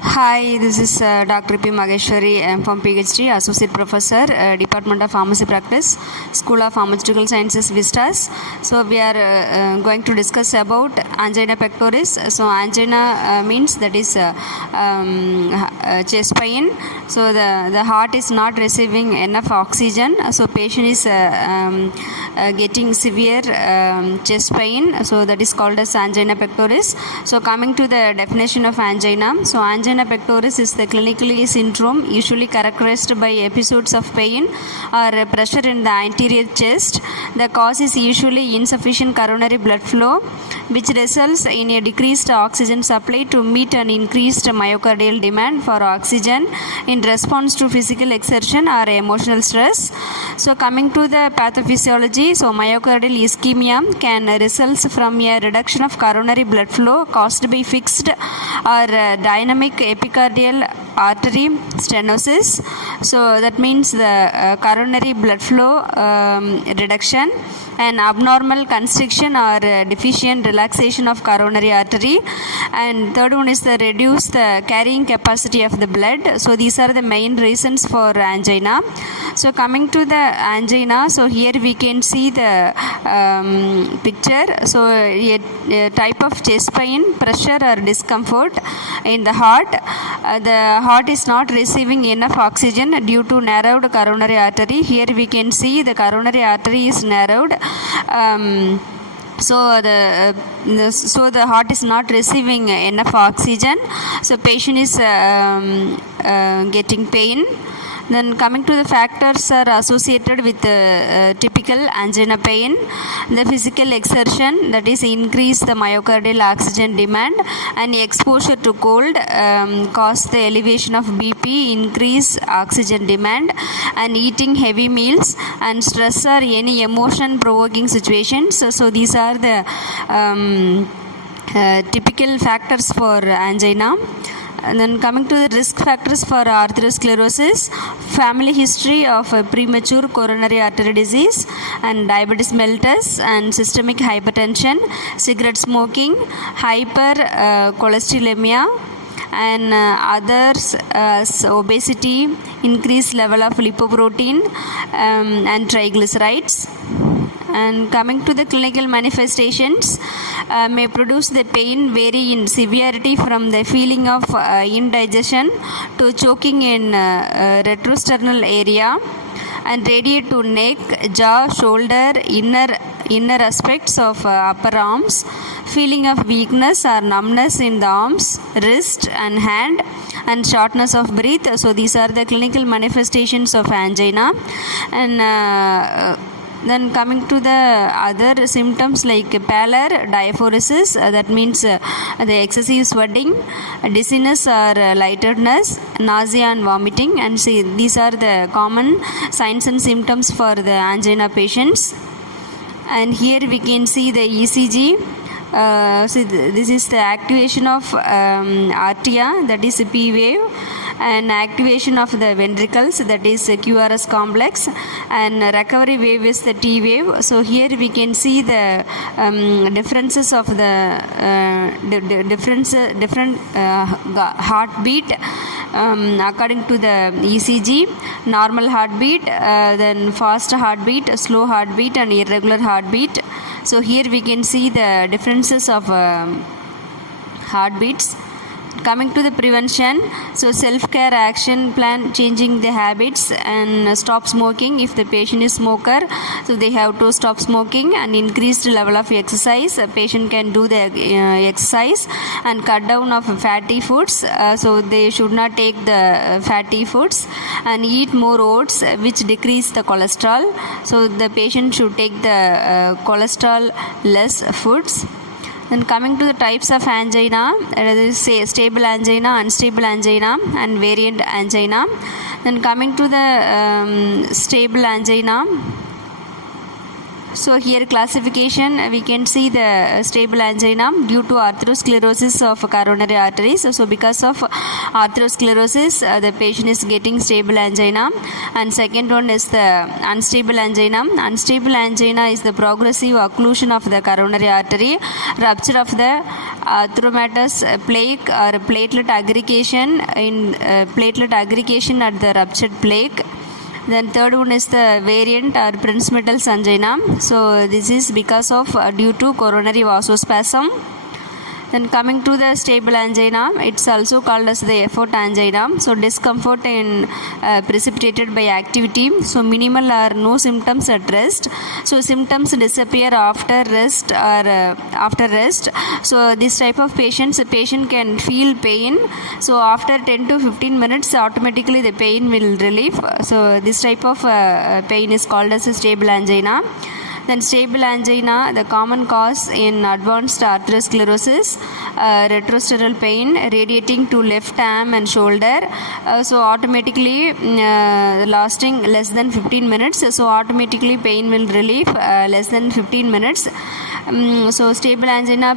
Hi, this is Dr. P. Mageshwari. I am from PhD, Associate Professor, Department of Pharmacy Practice, School of Pharmaceutical Sciences, Vistas. So, we are going to discuss about angina pectoris. So, angina means that is chest pain. So, the heart is not receiving enough oxygen. So, patient is getting severe chest pain. So, that is called as angina pectoris. So, coming to the definition of angina. So, angina pectoris is the clinically syndrome usually characterized by episodes of pain or pressure in the anterior chest. The cause is usually insufficient coronary blood flow, which results in a decreased oxygen supply to meet an increased myocardial demand for oxygen in response to physical exertion or emotional stress. So, coming to the pathophysiology, so myocardial ischemia can result from a reduction of coronary blood flow caused by fixed or dynamic epicardial artery stenosis. So that means the coronary blood flow reduction and abnormal constriction or deficient relaxation of coronary artery. And third one is the reduce the carrying capacity of the blood. So these are the main reasons for angina. So coming to the angina, so here we can see the picture. So a type of chest pain, pressure or discomfort in the heart. The heart is not receiving enough oxygen due to narrowed coronary artery. Here we can see the coronary artery is narrowed. So the heart is not receiving enough oxygen. So patient is getting pain. Then coming to the factors are associated with typical angina pain. The physical exertion, that is increase the myocardial oxygen demand, and exposure to cold cause the elevation of BP, increase oxygen demand, and eating heavy meals and stress or any emotion provoking situations. So these are the typical factors for angina. And then coming to the risk factors for arteriosclerosis, family history of premature coronary artery disease and diabetes mellitus and systemic hypertension, cigarette smoking, hypercholesterolemia, and others obesity, increased level of lipoprotein and triglycerides. And coming to the clinical manifestations, may produce the pain vary in severity from the feeling of indigestion to choking in retrosternal area and radiate to neck, jaw, shoulder, inner aspects of upper arms, feeling of weakness or numbness in the arms, wrist and hand, and shortness of breath. So these are the clinical manifestations of angina. And then coming to the other symptoms like pallor, diaphoresis, that means the excessive sweating, dizziness or lightheadedness, nausea and vomiting. And see, these are the common signs and symptoms for the angina patients. And here we can see the ECG. So this is the activation of arteria, that is P wave, and activation of the ventricles, that is QRS complex, and recovery wave is the T wave. So here we can see the differences of the different heartbeat according to the ECG, normal heartbeat, then fast heartbeat, slow heartbeat, and irregular heartbeat. So here we can see the differences of heartbeats. Coming to the prevention, so self-care action plan, changing the habits and stop smoking. If the patient is smoker, so they have to stop smoking, and increased level of exercise. A patient can do the exercise and cut down of fatty foods. So they should not take the fatty foods and eat more oats, which decrease the cholesterol. So the patient should take the cholesterol less foods. Then coming to the types of angina, there is stable angina, unstable angina, and variant angina. Then coming to the stable angina, So here classification, we can see the stable angina due to atherosclerosis of coronary arteries. So because of atherosclerosis, the patient is getting stable angina. And second one is the unstable angina. Unstable angina is the progressive occlusion of the coronary artery, rupture of the atheromatous plaque or platelet aggregation at the ruptured plaque. Then third one is the variant or Prince Metal's angina. So this is because of due to coronary vasospasm. Then coming to the stable angina, it's also called as the effort angina. So discomfort precipitated by activity. So minimal or no symptoms at rest. So symptoms disappear after rest or after rest. So this type of patient can feel pain. So after 10 to 15 minutes, automatically the pain will relieve. So this type of pain is called as a stable angina. Then stable angina, the common cause in advanced atherosclerosis, retrosteral pain radiating to left arm and shoulder. So automatically lasting less than 15 minutes. So automatically pain will relieve less than 15 minutes. So stable angina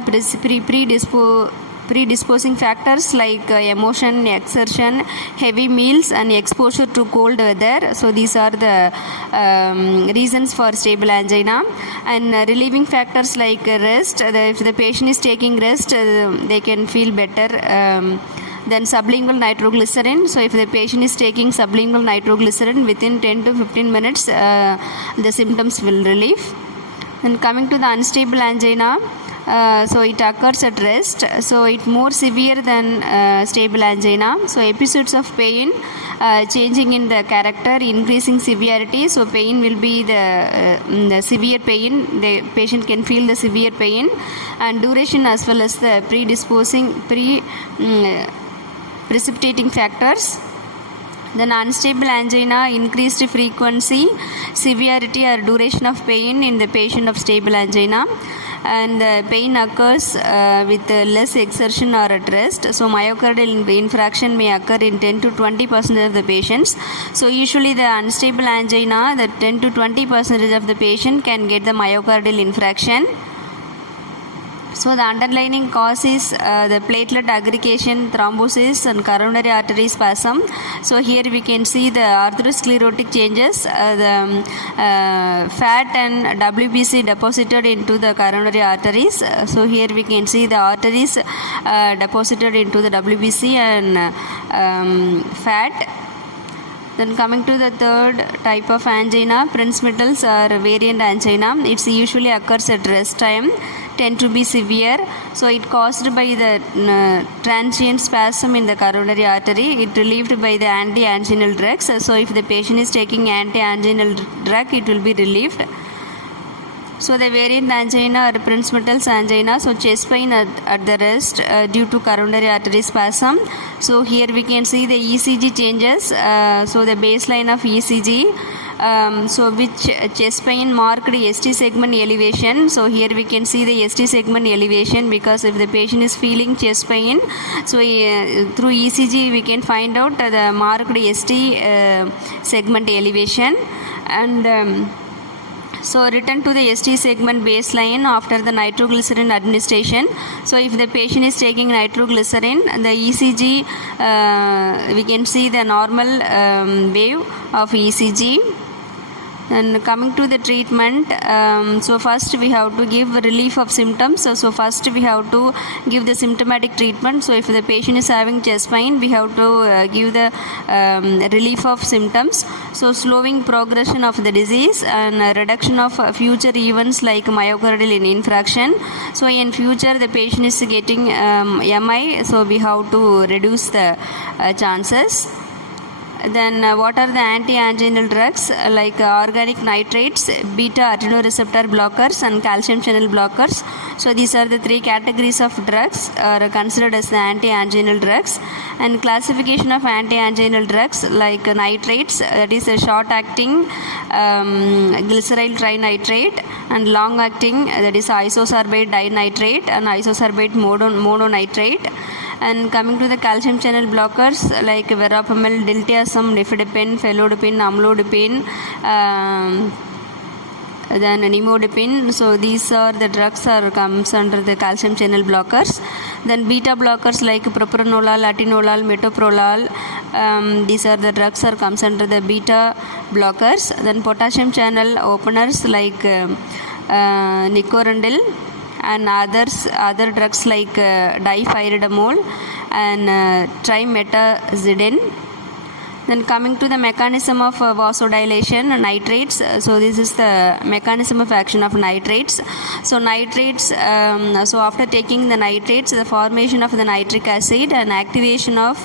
predisposing factors like emotion, exertion, heavy meals and exposure to cold weather. So these are the reasons for stable angina. And relieving factors like rest, if the patient is taking rest, they can feel better. Then sublingual nitroglycerin. So if the patient is taking sublingual nitroglycerin, within 10 to 15 minutes the symptoms will relieve. Then coming to the unstable angina, so it occurs at rest. So it more severe than stable angina. So episodes of pain changing in the character, increasing severity. So pain will be the severe pain. The patient can feel the severe pain, and duration as well as the precipitating factors. Then unstable angina, increased frequency, severity or duration of pain in the patient of stable angina. And the pain occurs with less exertion or at rest. So myocardial infarction may occur in 10 to 20% of the patients. So usually the unstable angina, the 10 to 20% of the patient can get the myocardial infarction. So the underlying cause is the platelet aggregation, thrombosis and coronary artery spasm. So here we can see the atherosclerotic changes, the fat and WBC deposited into the coronary arteries. So here we can see the arteries deposited into the WBC and fat. Then coming to the third type of angina, Prince Metal's or variant angina. It usually occurs at rest time, tend to be severe. So it caused by the transient spasm in the coronary artery. It relieved by the anti-anginal drugs. So if the patient is taking anti-anginal drug, it will be relieved. So the variant angina or Prince Metal's angina, so chest pain at the rest due to coronary artery spasm. So here we can see the ECG changes. So the baseline of ECG, so which chest pain marked ST segment elevation. So here we can see the ST segment elevation, because if the patient is feeling chest pain, so through ECG we can find out the marked ST segment elevation. And so return to the ST segment baseline after the nitroglycerin administration. So if the patient is taking nitroglycerin, the ECG, we can see the normal wave of ECG. And coming to the treatment, so first we have to give relief of symptoms. So first we have to give the symptomatic treatment. So if the patient is having chest pain, we have to give the relief of symptoms. So slowing progression of the disease and reduction of future events like myocardial infarction. So in future the patient is getting MI, so we have to reduce the chances. Then what are the anti-anginal drugs like organic nitrates, beta adrenoreceptor blockers and calcium channel blockers. So these are the three categories of drugs are considered as the anti-anginal drugs. And classification of anti-anginal drugs like nitrates, that is a short-acting glyceryl trinitrate, and long-acting, that is isosorbate dinitrate and isosorbate mononitrate. And coming to the calcium channel blockers like verapamil, diltiazem, nifedipine, felodipine, amlodipine, then nimodipine. So these are the drugs are comes under the calcium channel blockers. Then beta blockers like propranolol, atenolol, metoprolol. These are the drugs are comes under the beta blockers. Then potassium channel openers like nicorandil and other drugs like dipyridamole and trimetazidine. Then coming to the mechanism of vasodilation, nitrates. So this is the mechanism of action of nitrates. So nitrates, so after taking the nitrates, the formation of the nitric acid and activation of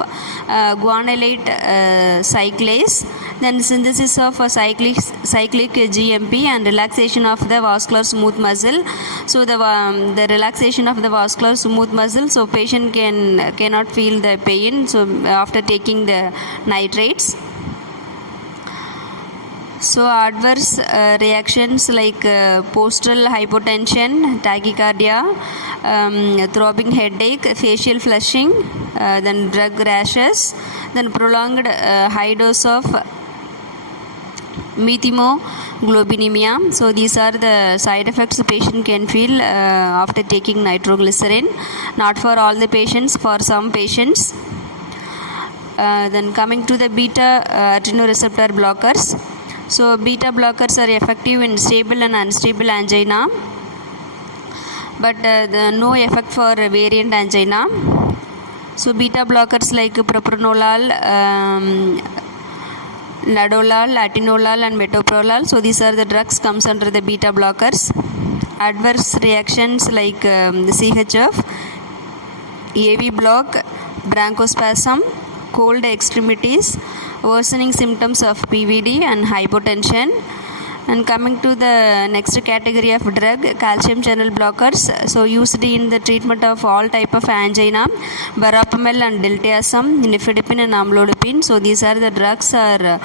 guanylate cyclase, then synthesis of cyclic GMP and relaxation of the vascular smooth muscle. So the relaxation of the vascular smooth muscle, so patient cannot feel the pain. So after taking the nitrates. So adverse reactions like postural hypotension, tachycardia, throbbing headache, facial flushing, then drug rashes, then prolonged high dose of methemoglobinemia. So these are the side effects the patient can feel after taking nitroglycerin. Not for all the patients, for some patients. Then coming to the beta adrenoreceptor blockers. So beta blockers are effective in stable and unstable angina, but no effect for variant angina. So beta blockers like propranolol, nadolol, atenolol and metoprolol. So these are the drugs comes under the beta blockers. Adverse reactions like CHF, AV block, bronchospasm, cold extremities, worsening symptoms of PVD and hypotension. And coming to the next category of drug, calcium channel blockers. So used in the treatment of all type of angina, verapamil and diltiazem, nifedipine and amlodipine. So these are the drugs are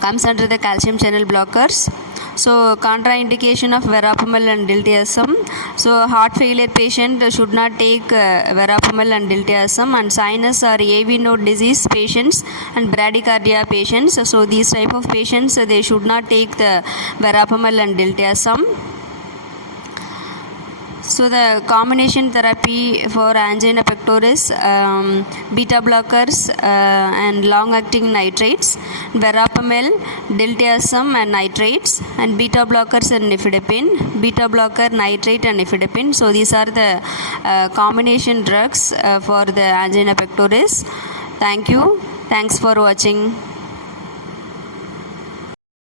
comes under the calcium channel blockers. So contraindication of verapamil and diltiazem. So heart failure patient should not take verapamil and diltiazem, and sinus or AV node disease patients and bradycardia patients. So these type of patients they should not take the verapamil and diltiazem. So the combination therapy for angina pectoris, beta blockers and long-acting nitrates, verapamil, diltiazem and nitrates, and beta blockers and nifedipine, beta blocker, nitrate and nifedipine. So these are the combination drugs for the angina pectoris. Thank you. Thanks for watching.